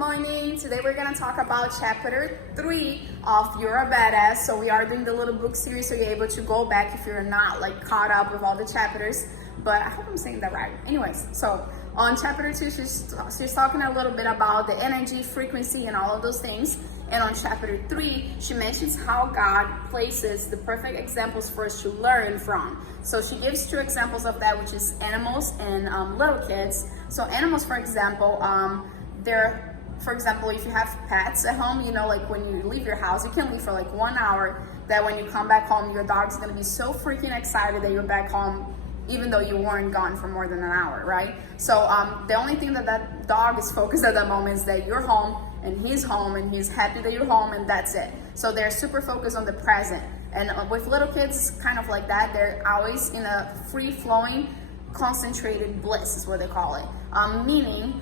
morning. Today we're gonna talk about chapter 3 of You're a Badass. So we are doing the little book series, so you're able to go back if you're not like caught up with all the chapters. But I hope I'm saying that right. Anyways, so on chapter 2, she's talking a little bit about the energy, frequency, and all of those things. And on chapter 3, she mentions how God places the perfect examples for us to learn from. So she gives 2 examples of that, which is animals and little kids. So animals, for example, for example, if you have pets at home, you know, like when you leave your house, you can leave for like 1 hour, that when you come back home, your dog's gonna be so freaking excited that you're back home, even though you weren't gone for more than an hour, right? So the only thing that dog is focused at that moment is that you're home and he's happy that you're home, and that's it. So they're super focused on the present. And with little kids, it's kind of like that. They're always in a free-flowing, concentrated bliss is what they call it. Meaning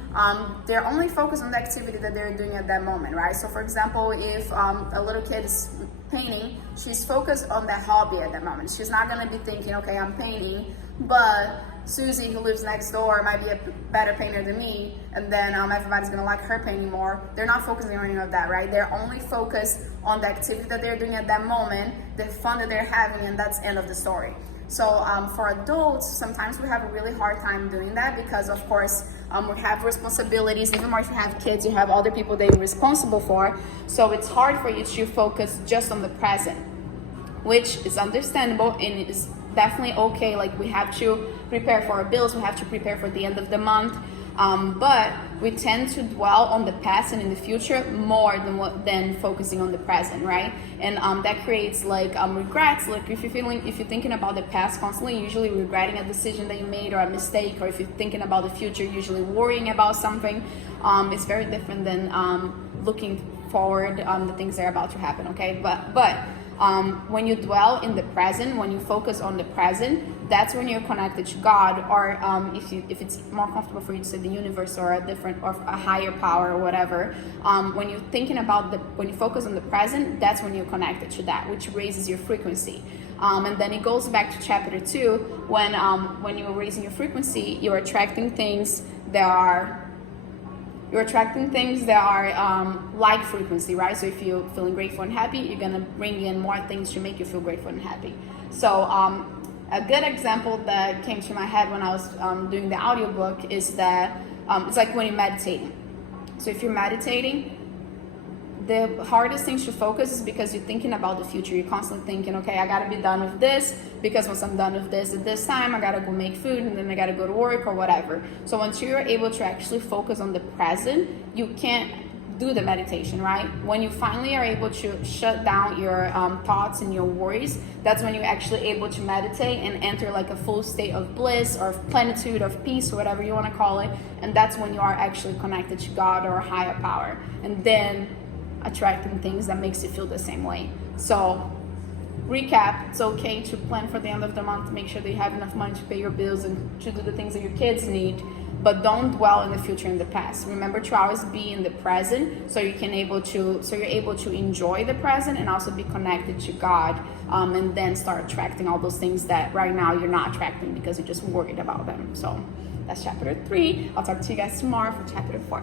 they're only focused on the activity that they're doing at that moment, right? So for example, if a little kid is painting, she's focused on that hobby at that moment. She's not gonna be thinking, okay, I'm painting, but Susie, who lives next door, might be a better painter than me, and then everybody's gonna like her painting more. They're not focusing on any of that, right? They're only focused on the activity that they're doing at that moment, the fun that they're having, and that's end of the story. So for adults, sometimes we have a really hard time doing that because, of course, we have responsibilities. Even more if you have kids, you have other people that you're responsible for. So it's hard for you to focus just on the present, which is understandable and it is definitely okay. Like, we have to prepare for our bills, we have to prepare for the end of the month, but we tend to dwell on the past and in the future more than focusing on the present, right? And that creates like regrets. Like if you're thinking about the past constantly, usually regretting a decision that you made or a mistake, or if you're thinking about the future, usually worrying about something. It's very different than looking forward the things that are about to happen, okay? But when you dwell in the present, when you focus on the present, that's when you're connected to God, or if it's more comfortable for you to say the universe, or a higher power or whatever. When you're thinking about when you focus on the present, that's when you're connected to that, which raises your frequency. And then it goes back to chapter 2, when you're raising your frequency, you're attracting things that are like frequency, right? So if you're feeling grateful and happy, you're gonna bring in more things to make you feel grateful and happy. So a good example that came to my head when I was doing the audiobook is that it's like when you're meditating. So if you're meditating, the hardest thing to focus is because you're thinking about the future. You're constantly thinking, okay, I gotta be done with this, because once I'm done with this at this time, I gotta go make food, and then I gotta go to work or whatever. So once you're able to actually focus on the present, you can't do the meditation, right? When you finally are able to shut down your thoughts and your worries, that's when you're actually able to meditate and enter like a full state of bliss or plenitude, of peace, or whatever you wanna call it. And that's when you are actually connected to God or a higher power. And then attracting things that makes you feel the same way. So recap, it's okay to plan for the end of the month, make sure that you have enough money to pay your bills and to do the things that your kids need, but don't dwell in the future and the past. Remember to always be in the present, so you're able to enjoy the present and also be connected to God, and then start attracting all those things that right now you're not attracting because you're just worried about them. So that's chapter 3. I'll talk to you guys tomorrow for chapter 4.